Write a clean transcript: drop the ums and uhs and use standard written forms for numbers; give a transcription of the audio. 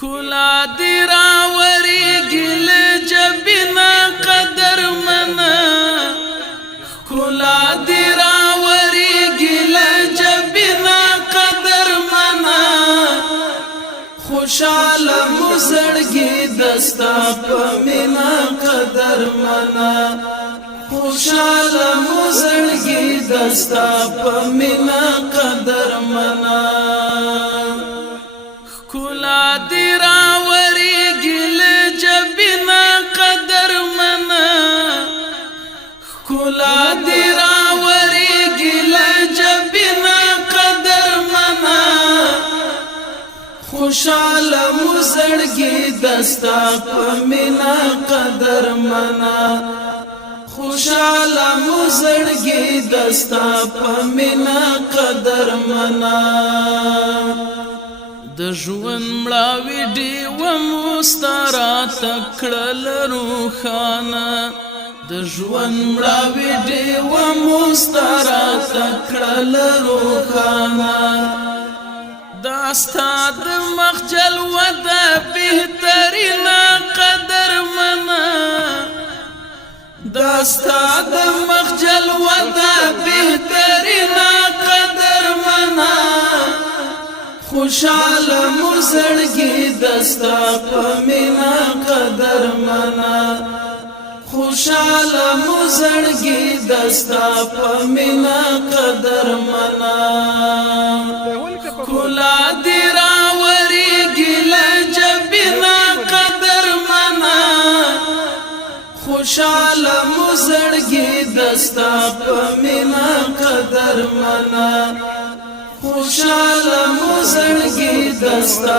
کلا دی راوریږي له جبینا قدر منا کلا دی راوریږي له جبینا قدر منا خوشاله مزړګي دستا په مینا قدر منا خوشاله مزړګي دستا په مینا قدر منا کلا دی راوریږي له جبینا قدر منا کلا دی راوریږي له جبینا قدر منا خوشاله مزړګي دستا په مینا قدر منا خوشاله مزړګي دستا په مینا قدر منا د ژوند مړاوي ډیو مسترا تکړل روخانه د ژوند مړاوي ډیو مسترا تکړل روخانه دا استاد مخجل ود بهترین قدر منا دا استاد مخجل ود بهترین قدر منا خوشاله مزړګي دستا په مینا قدر منا خوشاله مزړګي دستا په مینا قدر منا کلا دی راوریږي له جبینا قدر منا خوشاله مزړګي دستا په مینا قدر منا خوشاله مزړګي دستا